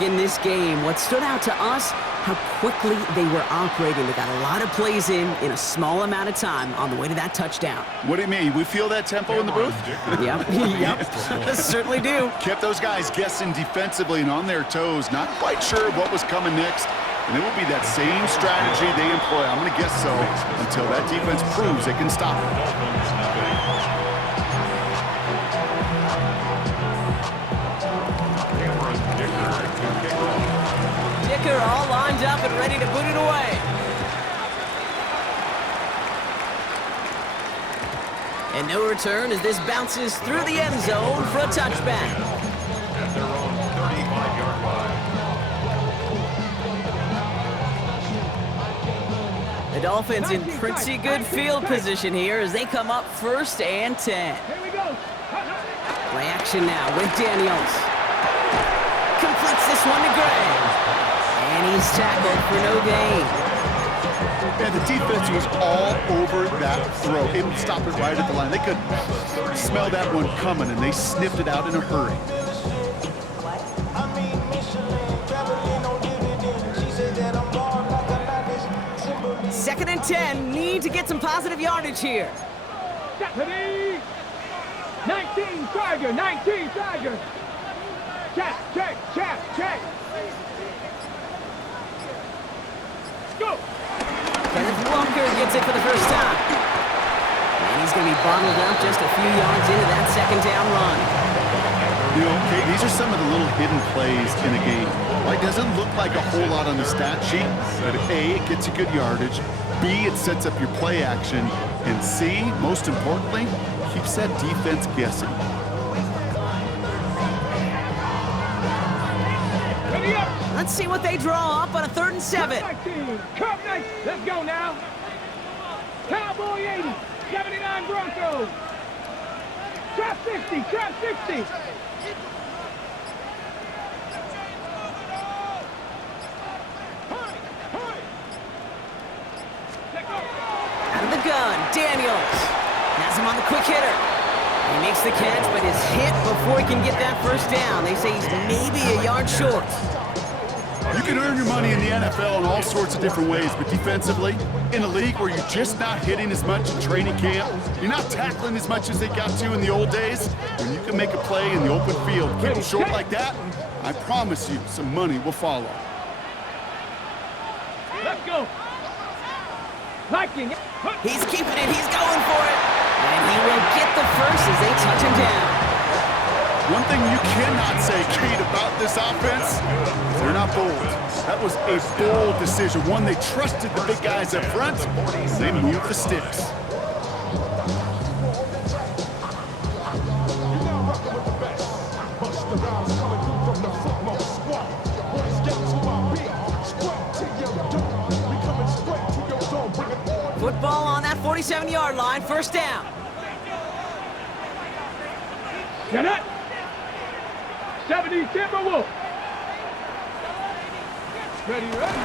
In this game, what stood out to us, how quickly they were operating. They got a lot of plays in a small amount of time on the way to that touchdown. What do you mean? We feel that tempo in the booth? Yep, yep, certainly do. Kept those guys guessing defensively and on their toes, not quite sure what was coming next. And it will be that same strategy they employ, I'm going to guess so, until that defense proves they can stop it. All lined up and ready to boot it away. And no return as this bounces through the end zone for a touchback. At their own 35-yard line. The Dolphins in pretty good field position here as they come up 1st and 10. Here we go. Play action now with Daniels. Completes this one to Gray. And he's tackled for no gain. Yeah, the defense was all over that throw. Able to stop it right at the line. They could smell that one coming, and they sniffed it out in a hurry. Second and 10. Need to get some positive yardage here. Deputy! 19 Tiger, 19 Tiger. Check, check, check, check. Go! Kenneth Walker gets it for the first time. And he's going to be bottled up just a few yards into that second down run. You know, Kate, these are some of the little hidden plays in a game. Right, doesn't look like a whole lot on the stat sheet, but A, it gets you good yardage, B, it sets up your play action, and C, most importantly, keeps that defense guessing. Ready up! Let's see what they draw up on a 3rd and 7. Come next. Let's go now. Cowboy 80, 79 Broncos. Trap 60, trap 60. Out of the gun, Daniels has him on the quick hitter. He makes the catch, but is hit before he can get that first down. They say he's maybe a yard short. You can earn your money in the NFL in all sorts of different ways, but defensively, in a league where you're just not hitting as much in training camp, you're not tackling as much as they got to in the old days, when you can make a play in the open field, keep it short like that, I promise you some money will follow. Let's go. Viking. He's keeping it. He's going for it. And he will get the first as they touch him down. One thing you cannot say, Kate, about this offense, they're not bold. That was a bold decision, one they trusted the big guys up front. They moved the sticks. Football on that 47-yard line, first down. Get it. 70 Timberwolves. Ready, ready.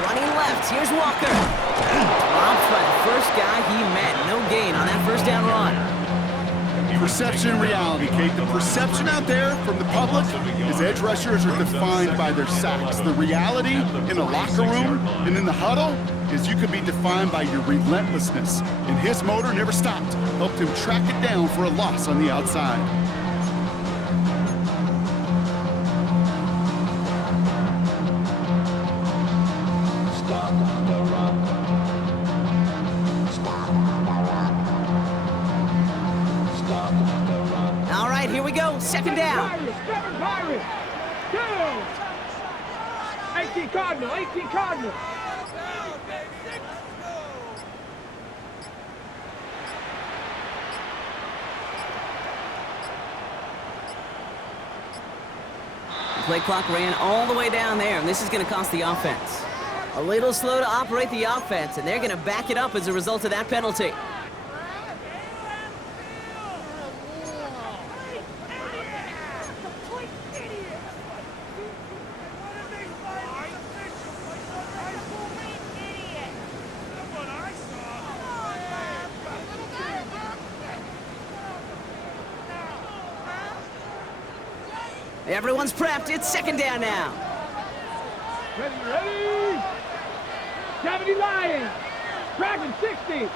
Running left, here's Walker. Dropped by the first guy he met. No gain on that first down run. Perception and reality, Kate. The perception out there from the public is edge rushers are defined by their sacks. The reality in a locker room and in the huddle is you can be defined by your relentlessness. And his motor never stopped. Helped him track it down for a loss on the outside. All right, here we go. Second down. Seven Pirates. Go. 18 Cardinal. 18 Cardinal. The play clock ran all the way down there, and this is going to cost the offense. A little slow to operate the offense, and they're going to back it up as a result of that penalty. Everyone's prepped. It's second down now. Ready. 70 Lions. Dragon 60. 18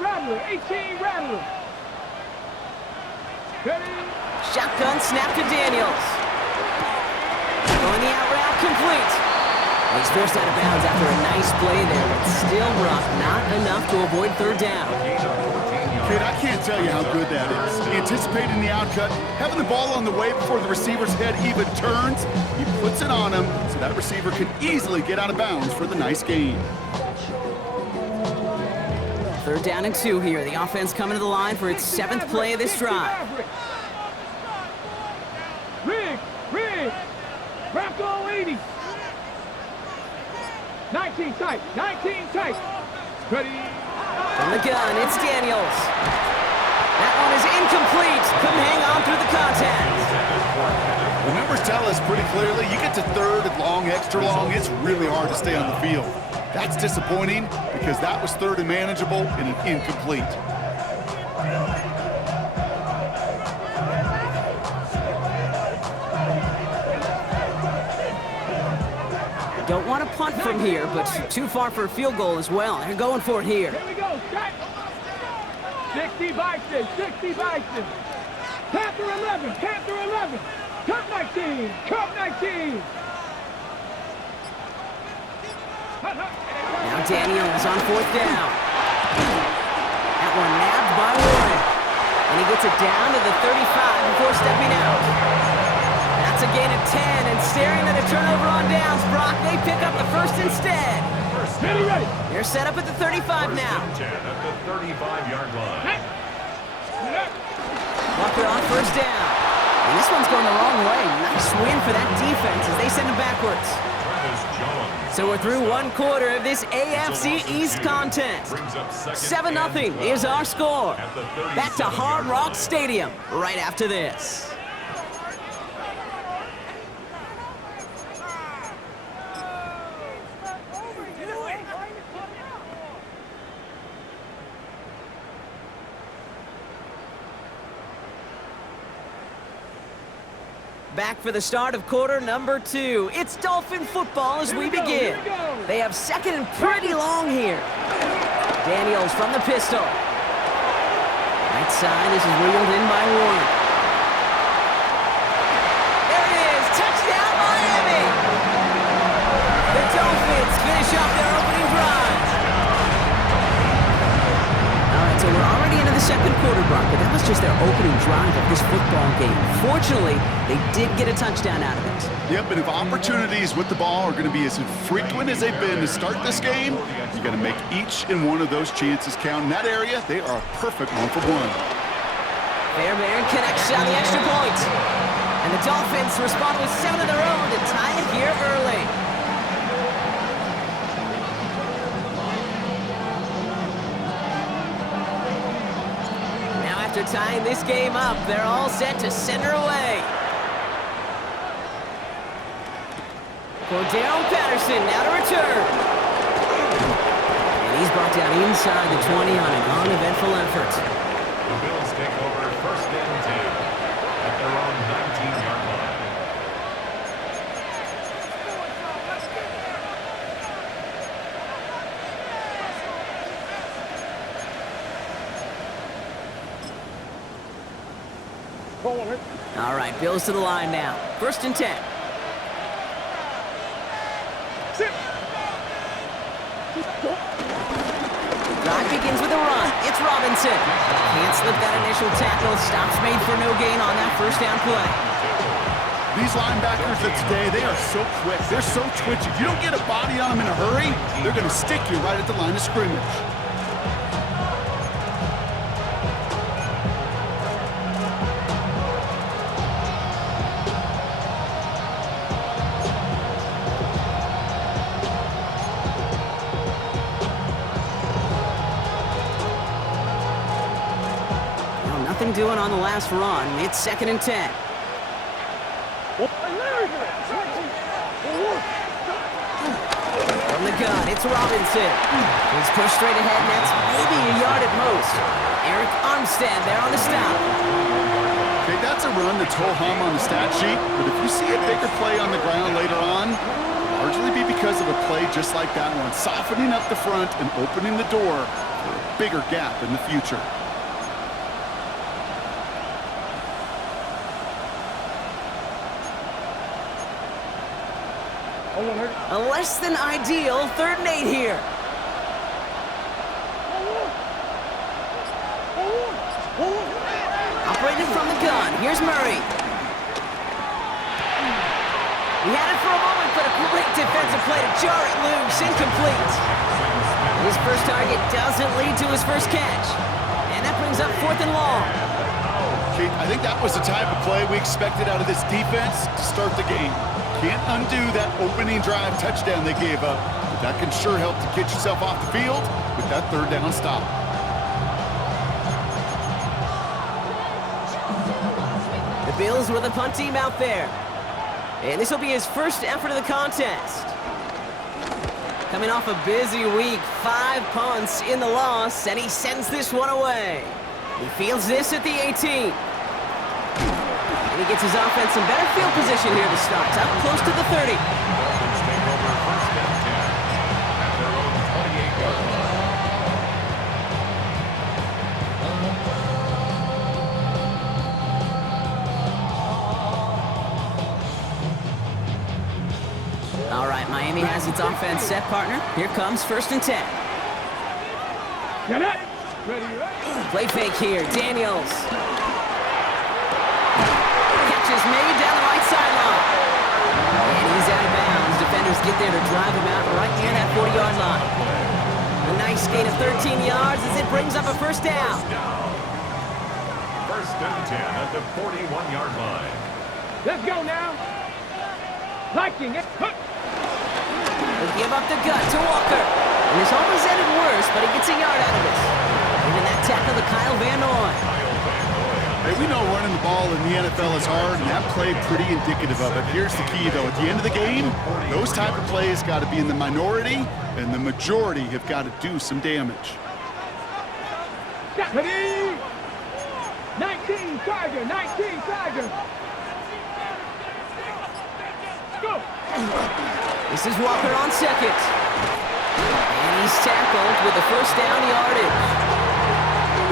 Rattler. 18 Rattler. Ready. Shotgun snap to Daniels. Going the out route, complete. He's forced out of bounds after a nice play there, but still, Brock, not enough to avoid third down. Kid, I can't tell you how good that is. Anticipating the outcut, having the ball on the way before the receiver's head even turns, he puts it on him so that receiver can easily get out of bounds for the nice gain. Third down and 2 here. The offense coming to the line for its 7th play of this drive. Rig. Rocco 80. 19 tight. Ready. From the gun, it's Daniels. That one is incomplete. Couldn't hang on through the contact. The numbers tell us pretty clearly, you get to third and long, extra long, it's really hard to stay on the field. That's disappointing because that was third and manageable and an incomplete. Don't want to punt from here, but too far for a field goal as well. They're going for it here. Here we go. Set. 60 Bison. Panther 11. Cup 19. Now Daniels on 4th down. That one nabbed by Warren. And he gets it down to the 35 before stepping out. That's a gain of 10, and staring at a turnover on downs, Brock, they pick up the first instead. Ready. They're set up at the 35 now. 10 at the 35-yard line. Walker on first down. And this one's going the wrong way. Nice win for that defense as they send him backwards. So we're through one quarter of this AFC East contest. 7-0 is our score. Back to Hard Rock Stadium right after this. Back for the start of quarter number 2. It's Dolphin football as we begin. They have second and pretty long here. Daniels from the pistol. Right side, this is reeled in by Warren. There it is, touchdown Miami! The Dolphins finish off their opening drive. All right, so we're already into the second quarter, Brock, but that was just their opening drive of this football game. Fortunately, they did get a touchdown out of it. Yep, and if opportunities with the ball are going to be as infrequent as they've been to start this game, you got to make each and one of those chances count. In that area, they are a perfect 1-for-1. Fairbairn connects on the extra point. And the Dolphins respond with 7 of their own to tie it here early. Now after tying this game up, they're all set to center away. Cordero Patterson now to return. And he's brought down inside the 20 on an uneventful effort. The Bills take over first and 10 at their own 19-yard line. All right, Bills to the line now. First and 10. Drive begins with a run. It's Robinson. Can't slip that initial tackle. Stops made for no gain on that first down play. These linebackers of today, they are so quick. They're so twitchy. If you don't get a body on them in a hurry, they're going to stick you right at the line of scrimmage. Nothing doing on the last run. It's second and 10. From the gun, it's Robinson. He's pushed straight ahead, and that's maybe a yard at most. Eric Armstead there on the stop. Okay, that's a run that's ho-hum on the stat sheet, but if you see a bigger play on the ground later on, it'll largely be because of a play just like that one, softening up the front and opening the door for a bigger gap in the future. A less than ideal 3rd and 8 here. Operating from the gun, here's Murray. He had it for a moment, but a great defensive play to jar it loose, incomplete. His first target doesn't lead to his first catch. And that brings up 4th and long. Kate, I think that was the type of play we expected out of this defense to start the game. Can't undo that opening drive touchdown they gave up, but that can sure help to get yourself off the field with that 3rd down stop. The Bills were the punt team out there. And this will be his first effort of the contest. Coming off a busy week, 5 punts in the loss, and he sends this one away. He fields this at the 18. And he gets his offense in better field position here to start, up close to the 30. Dolphins take over 1st and 10 at their own 28-yard line. All right, Miami has its offense set, partner. Here comes 1st and 10. Get it. Ready, ready. Play fake here, Daniels. Catch is made down the right sideline. And he's out of bounds. Defenders get there to drive him out right near that 40-yard line. A nice gain of 13 yards as it brings up a 1st down. 1st and 10 at the 41-yard line. Let's go now. Liking it. He'll give up the gut to Walker. And this almost ended worse, but he gets a yard out of it. Giving that tackle to Kyle Van Noy. Hey, we know running the ball in the NFL is hard, and that play pretty indicative of it. Here's the key, though. At the end of the game, those type of plays got to be in the minority, and the majority have got to do some damage. Ready. 19 Tiger. 19 Tiger. Go. This is Walker on 2nd. And he's tackled with the 1st down yardage.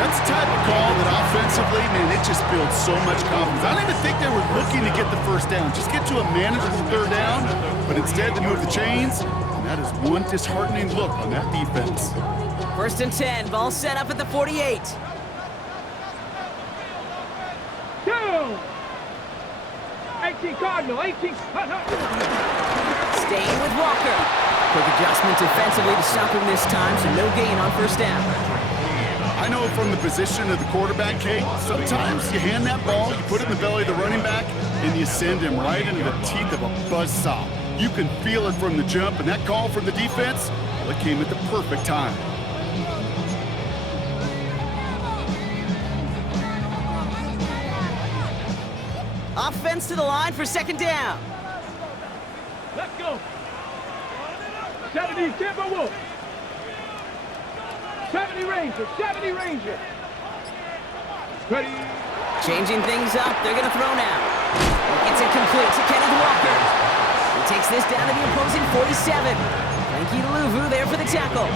That's the type of call that offensively, man, it just builds so much confidence. I don't even think they were looking to get the 1st down. Just get to a manageable 3rd down, but instead to move the chains, and that is one disheartening look on that defense. 1st and 10, ball set up at the 48. Down. 18 Cardinal. 18. Staying with Walker. Quick adjustment defensively to stop him this time, so no gain on 1st down. I know from the position of the quarterback, Kate, sometimes you hand that ball, you put it in the belly of the running back, and you send him right into the teeth of a buzzsaw. You can feel it from the jump, and that call from the defense, well, it came at the perfect time. Offense to the line for 2nd down. Let's go. 70 Timberwolves. 70 Rangers. 70 Rangers. Ready. Changing things up. They're going to throw now. Gets it complete to Kenneth Walker. He takes this down to the opposing 47. Frankie Louvu there for the tackle.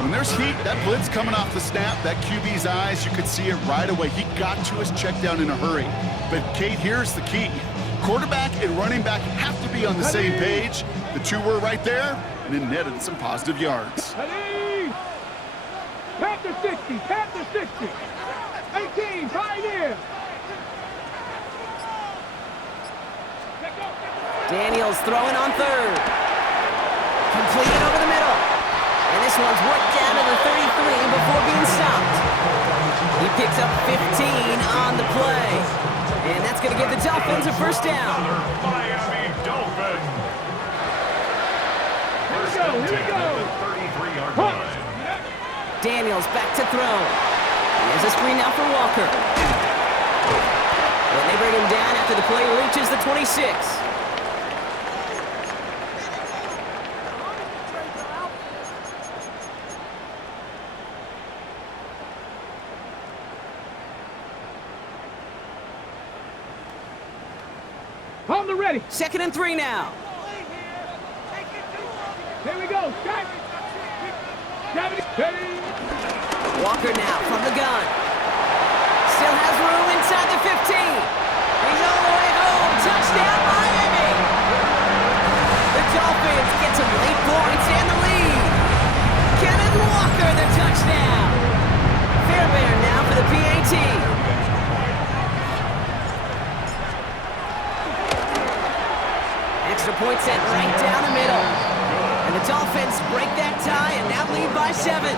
When there's heat, that blitz coming off the snap, that QB's eyes, you could see it right away. He got to his check down in a hurry. But, Kate, here's the key. Quarterback and running back have to be on the same page. The two were right there, and it netted some positive yards. Ready. Panther 60. Panther 60. 18 Pioneer. Daniels throwing on 3rd. Completed over the middle. And this one's worked down to the 33 before being stopped. He picks up 15 on the play. And that's going to give the Dolphins a 1st down. Miami Dolphins. Here we go. 33-yard line. Daniels back to throw. There's a screen now for Walker. And they bring him down after the play reaches the 26. on the ready. 2nd and 3 now. Here we go. Strike. Ready. Walker now from the gun. Still has room inside the 15. He's all the way home. Touchdown, Miami. The Dolphins get some late points and the lead. Kenneth Walker, the touchdown. Fairbairn now for the PAT. Extra point set right down the middle. And the Dolphins break that tie and now lead by 7. 14,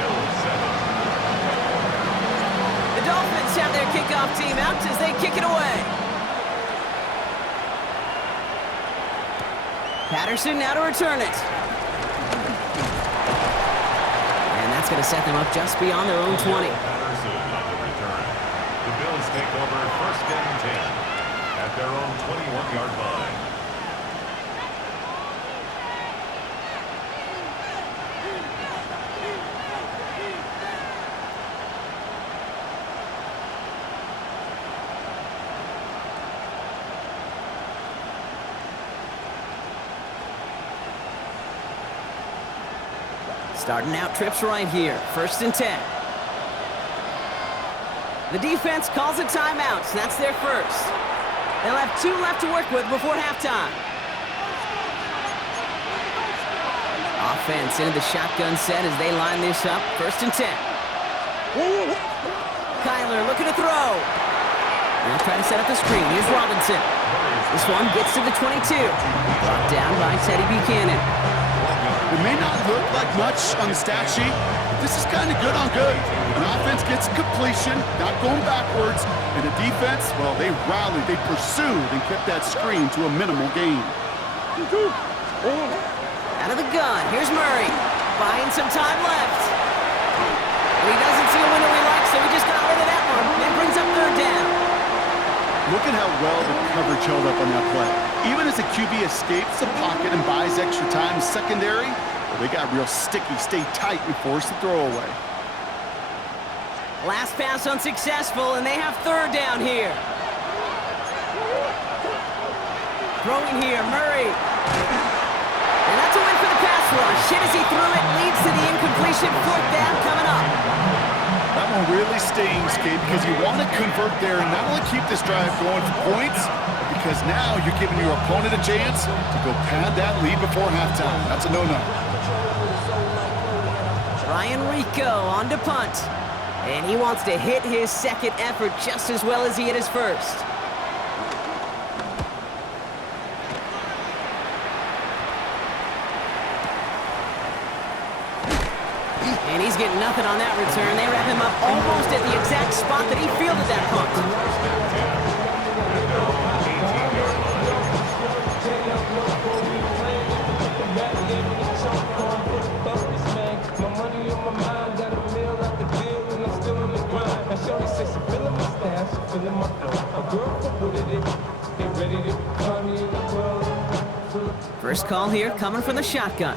Bills 7. The Dolphins have their kickoff team out as they kick it away. Patterson now to return it. And that's going to set them up just beyond their own 20. Patterson on the return. The Bills take over 1st and 10 at their own 21-yard line. Starting out trips right here. 1st and 10. The defense calls a timeout, so that's their first. They'll have 2 left to work with before halftime. Offense into the shotgun set as they line this up. 1st and 10. Kyler looking to throw. They'll try to set up the screen. Here's Robinson. This one gets to the 22. Brought down by Teddy Buchanan. It may not look like much on the stat sheet, but this is kind of good on good. An offense gets completion, not going backwards, and the defense, well, they rallied, they pursued, and kept that screen to a minimal gain. Out of the gun, here's Murray. Buying some time left. And he doesn't see a window he likes, so he just got rid of that one. And brings up 3rd down. Look at how well the coverage held up on that play. Even as the QB escapes the pocket and buys extra time secondary, well, they got real sticky, stay tight, and force the throw away. Last pass unsuccessful, and they have 3rd down here. Throwing here, Murray. And that's a win for the pass rush. Hit as he threw it, leads to the incompletion. 4th down coming up. That one really stings, Kate, because you want to convert there and not only keep this drive going for points, but because now you're giving your opponent a chance to go pad that lead before halftime. That's a no-no. Ryan Rico on to punt. And he wants to hit his 2nd effort just as well as he hit his 1st. And he's getting nothing on that return. They wrap him up almost at the exact spot that he fielded that punt. First call here coming from the shotgun.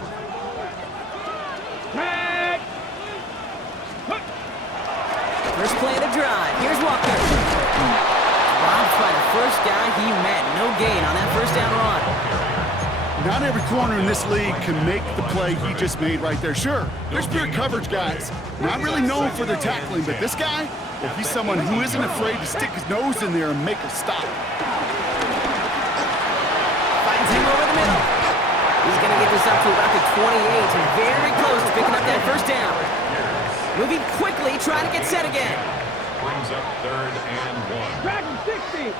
First play of the drive. Here's Walker. Robbed by the first guy he met. No gain on that 1st down run. Not every corner in this league can make the play he just made right there. Sure, there's pure coverage guys. Not really known for their tackling, but this guy, well, he's someone who isn't afraid to stick his nose in there and make a stop. Finds him over the middle. He's going to get this up to about the 28 and very close to picking up that 1st down. Moving quickly, trying to get set again. Brings up 3rd and 1. Dragon 60.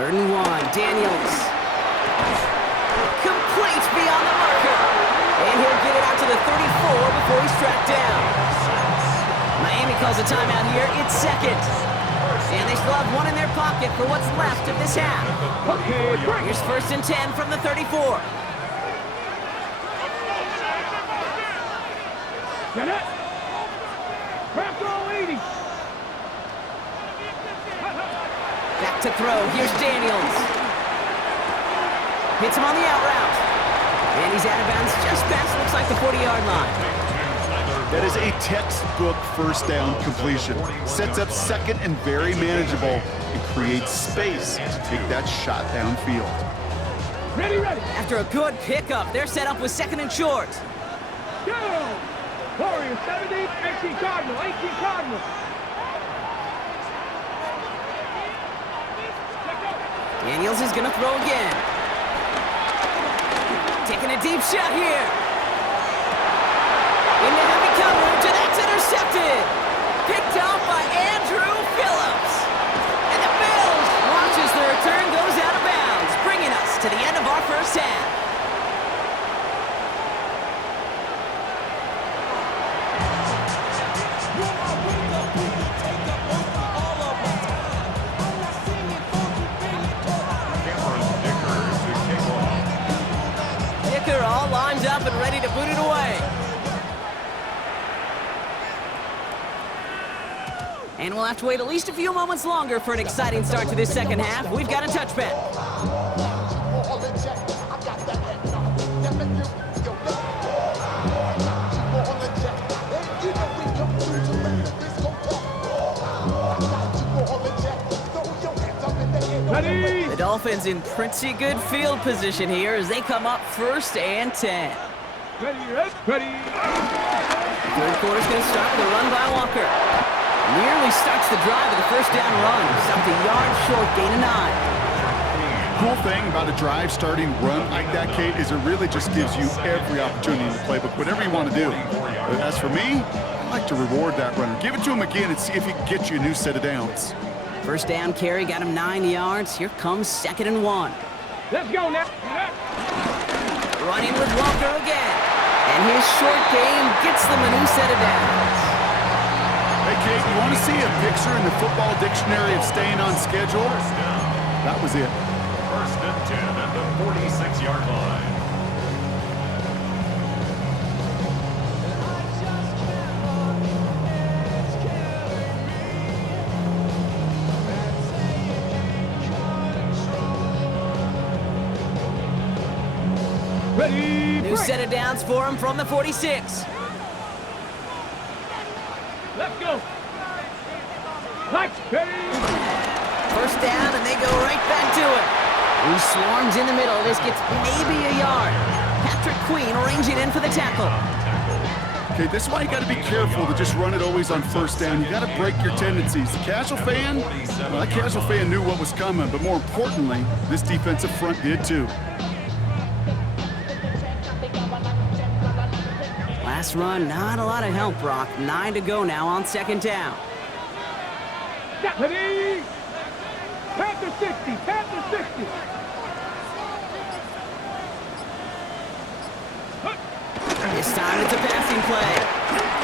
3rd and 1. Daniels. Complete beyond the marker. And he'll get it out to the 34 before he's tracked down. Miami calls a timeout here. It's 2nd. And they still have 1 in their pocket for what's left of this half. Here's 1st and 10 from the 34. Get it. Craft all 80. Back to throw. Here's Daniels. Hits him on the out route. And he's out of bounds just past, looks like, the 40-yard line. That is a textbook first down completion. Sets up second and very manageable and creates space to take that shot downfield. Ready, ready. After a good pickup, they're set up with second and short. Go! Warriors 17, 18 Cardinal, 18 Cardinal. Daniels is gonna throw again. Taking a deep shot here. Into heavy coverage, and that's intercepted. Picked off by Andrew Phillips. And the Bills watch as the return goes out of bounds, bringing us to the end of our first half. Dicker all lined up and ready to boot it away. And we'll have to wait at least a few moments longer for an exciting start to this second half. We've got a touchback. Ready. The Dolphins in pretty good field position here as they come up 1st and 10. Ready, ready, ready. Third quarter's going to start with a run by Walker. Nearly starts the drive with a first down run. Stopped a yard short, gain of 9. Cool thing about a drive starting run like that, Kate, is it really just gives you every opportunity in the playbook, whatever you want to do. But as for me, I like to reward that runner. Give it to him again and see if he can get you a new set of downs. First down carry got him 9 yards. Here comes 2nd and 1. Let's go now. Running with Walker again. And his short game gets them a new set of downs. Hey, Kate, you want to see a picture in the football dictionary of staying on schedule? That was it. 1st and 10 at the 46-yard line. Ready. New set of downs for him from the 46. Let's go. Touch. Ready. First down, and they go right back to it. He swarms in the middle. This gets maybe a yard. Patrick Queen arranging in for the tackle. Okay, this is why you got to be careful to just run it always on first down. You got to break your tendencies. The casual fan, well, that casual fan knew what was coming, but more importantly, this defensive front did too. Last run, not a lot of help, Brock. 9 to go now on 2nd down. Ready. Panther 60, Panther 60. This time it's a passing play.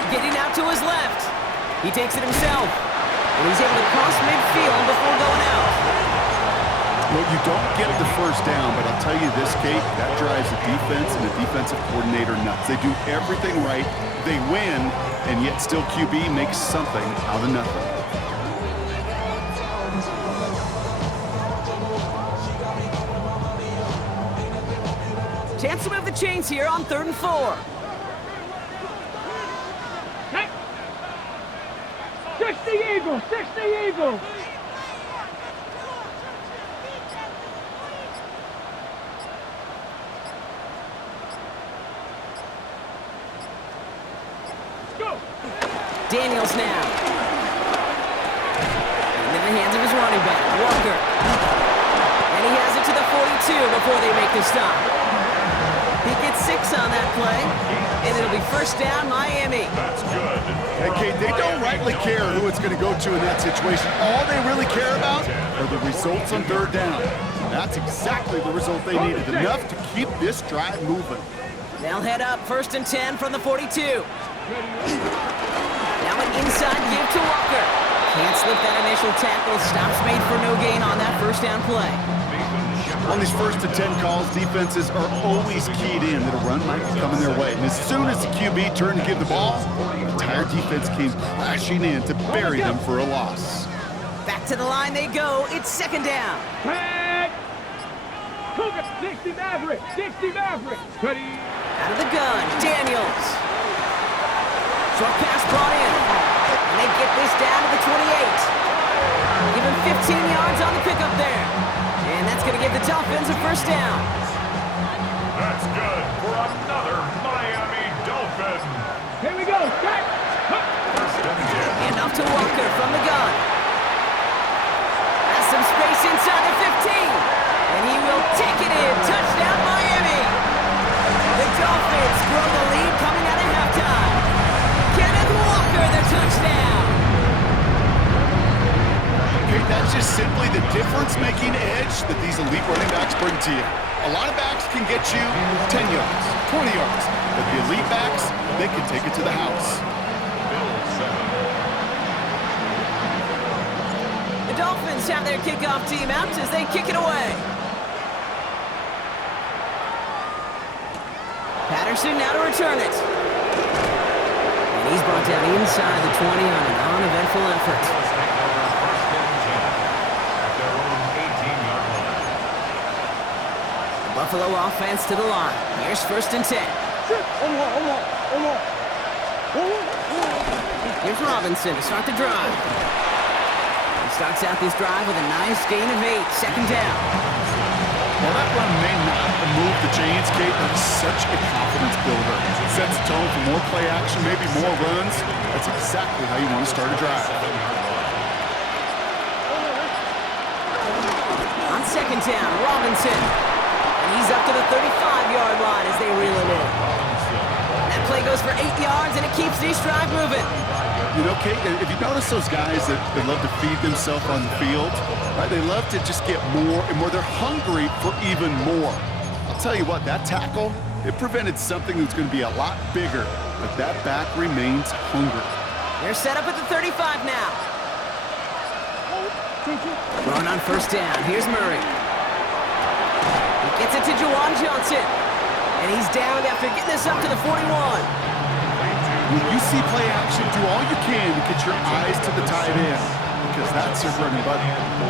Getting out to his left. He takes it himself. And he's able to cross midfield before going out. Well, you don't get the first down, but I'll tell you this, Kate, that drives the defense and the defensive coordinator nuts. They do everything right, they win, and yet still QB makes something out of nothing. Chance to move the chains here on 3rd and 4. Hey. 60 Eagles, 60 Eagles. Go. Daniels now. Into the hands of his running back, Walker. And he has it to the 42 before they make the stop. He gets 6 on that play, and it'll be first down, Miami. That's good. Hey, Kate, they don't rightly care who it's going to go to in that situation. All they really care about are the results on 3rd down. And that's exactly the result they needed, enough to keep this drive moving. They'll head up 1st and 10 from the 42. Now an inside give to Walker. Can't slip that initial tackle. Stops made for no gain on that first down play. On these 1st and 10 calls, defenses are always keyed in that a run might be coming their way. And as soon as the QB turned to give the ball, the entire defense came crashing in to bury them for a loss. Back to the line they go. It's 2nd down. Back. Cougar, 60 Maverick, 60 Maverick. Ready. Out of the gun, Daniels. Short pass brought in. And they get this down to the 28. Give him 15 yards on the pickup there. And that's going to give the Dolphins a first down. That's good for another Miami Dolphin. Here we go. Set. First and 10. And off to Walker from the gun. Has some space inside the 15. And he will take it in. Touchdown, Miami. The Dolphins grow the lead coming out of halftime. Kenneth Walker, the touchdown. Okay, that's just simply the difference-making edge that these elite running backs bring to you. A lot of backs can get you 10 yards, 20 yards, but the elite backs, they can take it to the house. Bills 7. The Dolphins have their kickoff team out as they kick it away. Patterson now to return it. And he's brought down inside the 20 on an uneventful effort. Bills take over first and 10 at their own 18-yard line. The Buffalo offense to the line. Here's first and 10. Here's Robinson to start the drive. He starts out this drive with a nice gain of 8. Second down. While that run may not move the chains, Kate, that's such a confidence builder. It sets the tone for more play action, maybe more runs. That's exactly how you want to start a drive. On second down, Robinson. And he's up to the 35-yard line as they reel it in. That play goes for 8 yards, and it keeps this drive moving. You know, Kate, if you notice those guys that they love to feed themselves on the field, right? They love to just get more and more. They're hungry for even more. I'll tell you what, that tackle, it prevented something that's going to be a lot bigger, but that back remains hungry. They're set up at the 35 now. Throwing on first down. Here's Murray. He gets it to Juwan Johnson. And he's down after getting this up to the 41. When you see play action, do all you can to get your eyes to the tight end, because that's their bread and butter.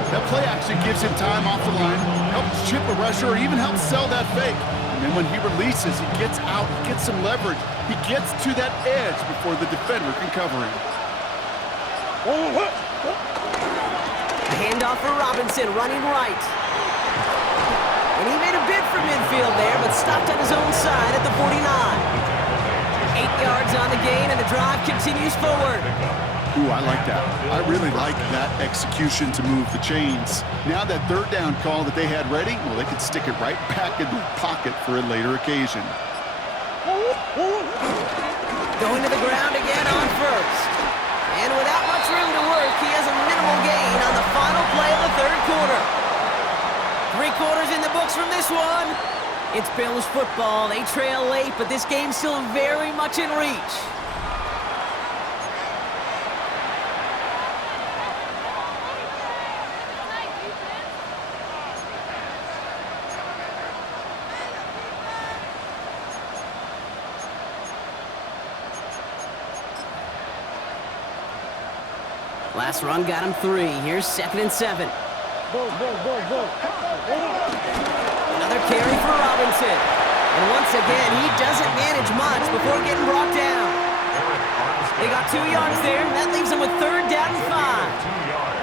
That play action gives him time off the line, helps chip a rusher, or even helps sell that fake. And then when he releases, he gets out, he gets some leverage. He gets to that edge before the defender can cover him. A handoff for Robinson, running right. And he made a bid for midfield there, but stopped on his own side at the 49. 8 yards on the gain, and the drive continues forward. Ooh, I like that. I really like that execution to move the chains. Now that third down call that they had ready, well, they could stick it right back in their pocket for a later occasion. Going to the ground again on first. And without much room to work, he has a minimal gain on the final play of the third quarter. 3 quarters in the books from this one. It's Bills football. They trail late, but this game's still very much in reach. Last run got him 3. Here's second and 7. Another carry for Robinson. And once again, he doesn't manage much before getting brought down. They got 2 yards there, and that leaves them with third down and 5. 2 yards.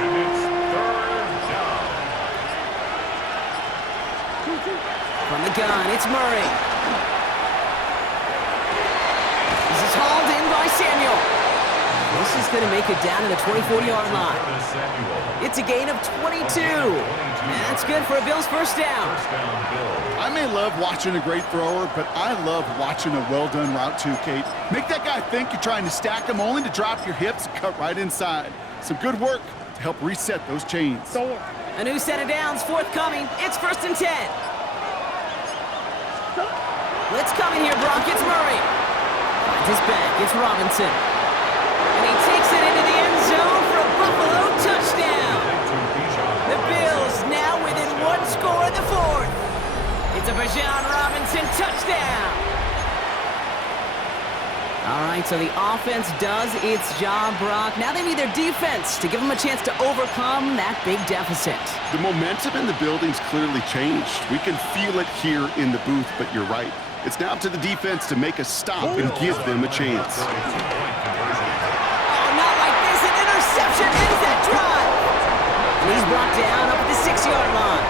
And it's third down. From the gun, it's Murray. This is hauled in by Samuel. This is going to make it down to the 24-yard line. It's a gain of 22. That's good for a Bills first down. I may love watching a great thrower, but I love watching a well-done route too, Kate. Make that guy think you're trying to stack him only to drop your hips and cut right inside. Some good work to help reset those chains. A new set of downs forthcoming. It's first and 10. Blitz coming here, Brock. It's Murray. Finds his back. It's Robinson. And he takes it into the end zone for a Buffalo touchdown. The Bills now within 1 score in the fourth. It's a Bijan Robinson touchdown. All right, so the offense does its job, Brock. Now they need their defense to give them a chance to overcome that big deficit. The momentum in the building's clearly changed. We can feel it here in the booth, but you're right. It's now up to the defense to make a stop and give them a chance. Oh, not like this. An interception ends that drive. And he's brought down up at the 6-yard line.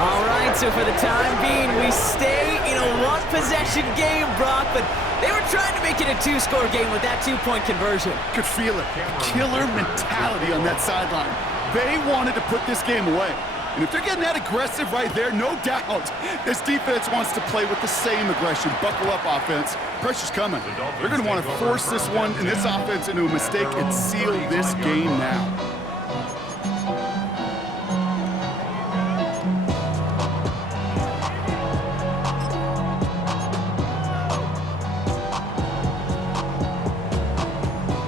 All right, so for the time being, we stay in a one-possession game, Brock, but they were trying to make it a two-score game with that two-point conversion. Could feel it. Killer mentality on that sideline. They wanted to put this game away. And if they're getting that aggressive right there, no doubt this defense wants to play with the same aggression. Buckle up, offense. Pressure's coming. They're going to want to force this one and this offense into a mistake and seal this game now.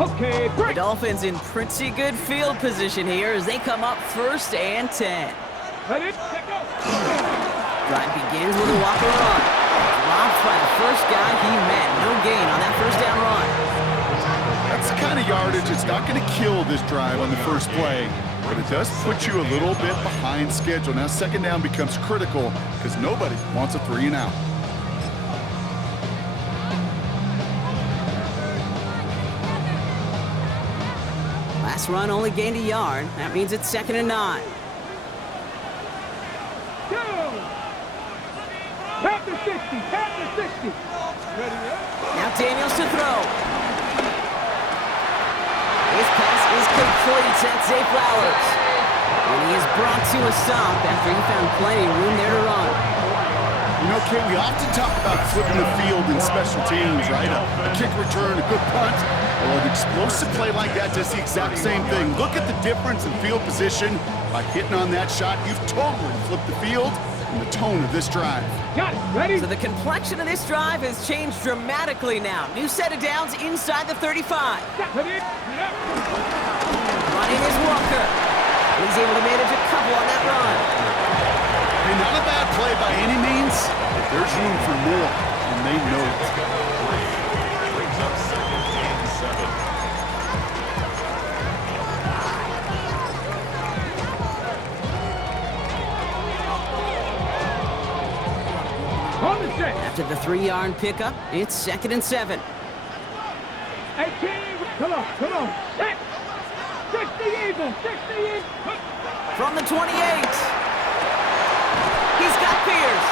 Okay, The great. Dolphins in pretty good field position here as they come up 1st and 10. Ready, set, go. Drive begins with a walker run. Dropped by the first guy he met. No gain on that first down run. That's the kind of yardage it's not going to kill this drive on the first play, but it does put you a little bit behind schedule. Now second down becomes critical because nobody wants a 3-and-out. Last run only gained a yard. That means it's 2nd and 9. Go. Tap the 60, tap the 60. Ready, Now Daniels to throw. His pass is complete. That's Zay Flowers. And he is brought to a stop after he found plenty of room there to run. You know, Kate, we often talk about flipping the field in special teams, right? A kick return, a good punt, or an explosive play like that does the exact same thing. Look at the difference in field position. By hitting on that shot, you've totally flipped the field and the tone of this drive. got it. Ready? So the complexion of this drive has changed dramatically now. New set of downs inside the 35. Ready, yeah. Running is Walker. He's able to manage a couple on that run. Hey, not a bad play by any means, but there's room for more, and they know it. Brings up 2nd and 7. On the set. After the 3-yard pickup, it's 2nd and 7. 18. Come on, come on. Set. 60 Eagle, 60 Eagle. From the 28. He's got Pierce.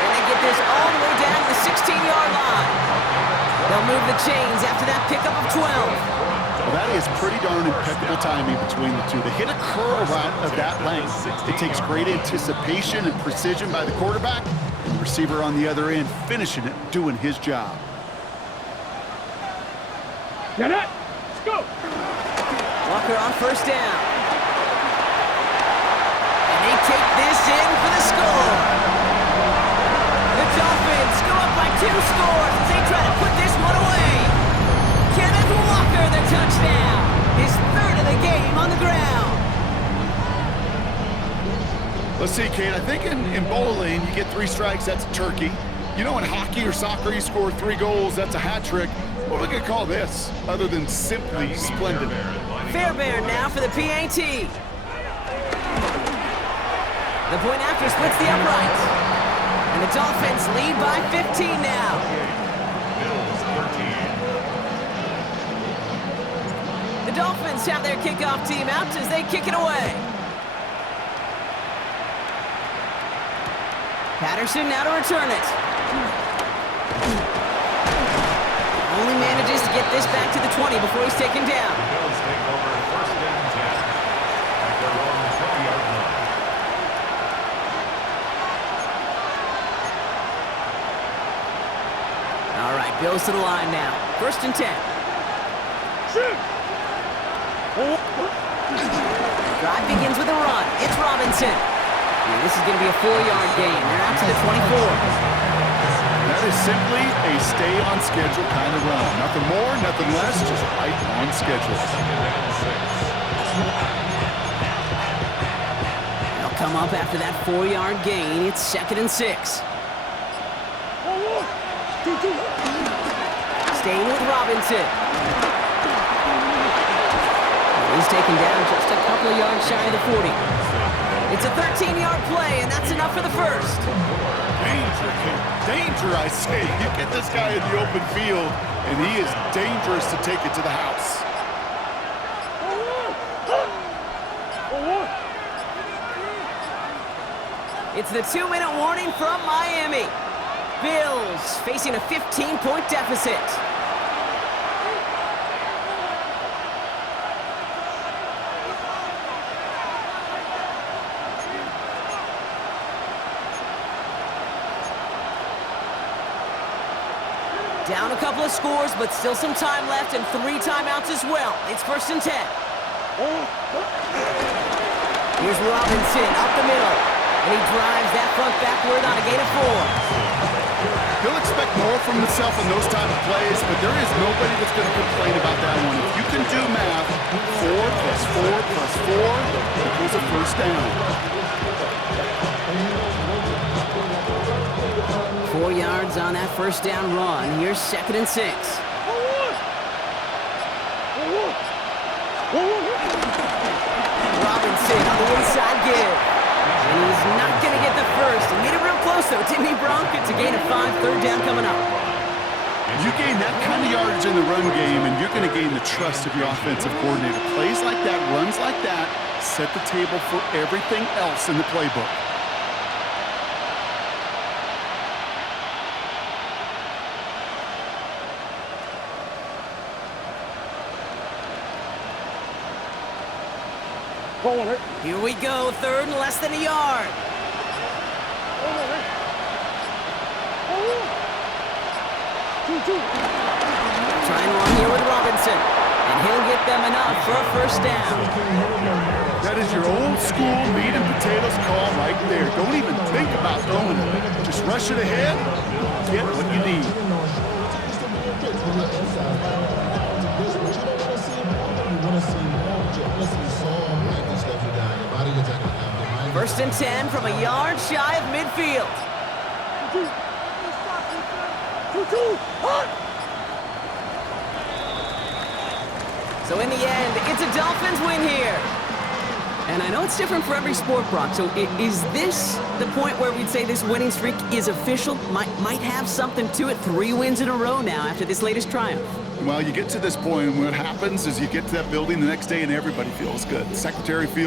And they get this all the way down to the 16-yard line. They'll move the chains after that pickup of 12. Well, that is pretty darn impeccable timing between the two. They hit a curl route of that length. It takes great anticipation and precision by the quarterback, and the receiver on the other end finishing it, doing his job. Get it. Let's go. Walker on 1st down. And they take this in for the score. The Dolphins go up by 2 scores as they try to put this one away. Kenneth Walker, the touchdown. His 3rd of the game on the ground. Let's see, Kate, I think in bowling, you get 3 strikes, that's a turkey. You know, in hockey or soccer, you score 3 goals, that's a hat trick. What are we going to call this, other than simply splendid? Fairbairn now for the PAT. The point after splits the upright. And the Dolphins lead by 15 now. Bills 13. The Dolphins have their kickoff team out as they kick it away. Patterson now to return it. Only manages to get this back to the 20 before he's taken down. Bills take over 1st and 10 at their own 20-yard line. All right, Bills to the line now. 1st and 10. Shoot. Drive begins with a run. It's Robinson. And this is going to be a 4-yard gain. They're out to the 24. That is simply a stay-on-schedule kind of run. Nothing more, nothing less, just right on schedule. 2nd and 6. They'll come up after that 4-yard gain. It's 2nd and 6. Staying with Robinson. He's taken down just a couple of yards shy of the 40. It's a 13-yard play, and that's enough for the first. Danger, kid. Danger, I say. You get this guy in the open field, and he is dangerous to take it to the house. It's the 2-minute warning from Miami. Bills facing a 15-point deficit. Down a couple of scores, but still some time left and 3 timeouts as well. It's 1st and 10. Here's Robinson up the middle, and he drives that front backward on a gain of 4. He'll expect more from himself in those type of plays, but there is nobody that's going to complain about that one. If you can do math, 4 plus 4 plus 4 equals a first down. 4 yards on that first down run. Here's 2nd and 6. Robinson on the inside give. And he's not going to get the first. He made it real close, though, didn't he, Bronk? It's a gain of 5, 3rd down coming up. You gain that kind of yardage in the run game, and you're going to gain the trust of your offensive coordinator. Plays like that, runs like that, set the table for everything else in the playbook. Here we go, 3rd and less than a yard. Trying one here with Robinson, and he'll get them enough for a first down. That is your old school meat and potatoes call right there. Don't even think about throwing it. Just rush it ahead, get what you need. First and 10 from a yard shy of midfield. So in the end, it's a Dolphins win here. And I know it's different for every sport, Brock. So is this the point where we'd say this winning streak is official? Might have something to it. 3 wins in a row now after this latest triumph. Well, you get to this point, and what happens is you get to that building the next day, and everybody feels good. The secretary feels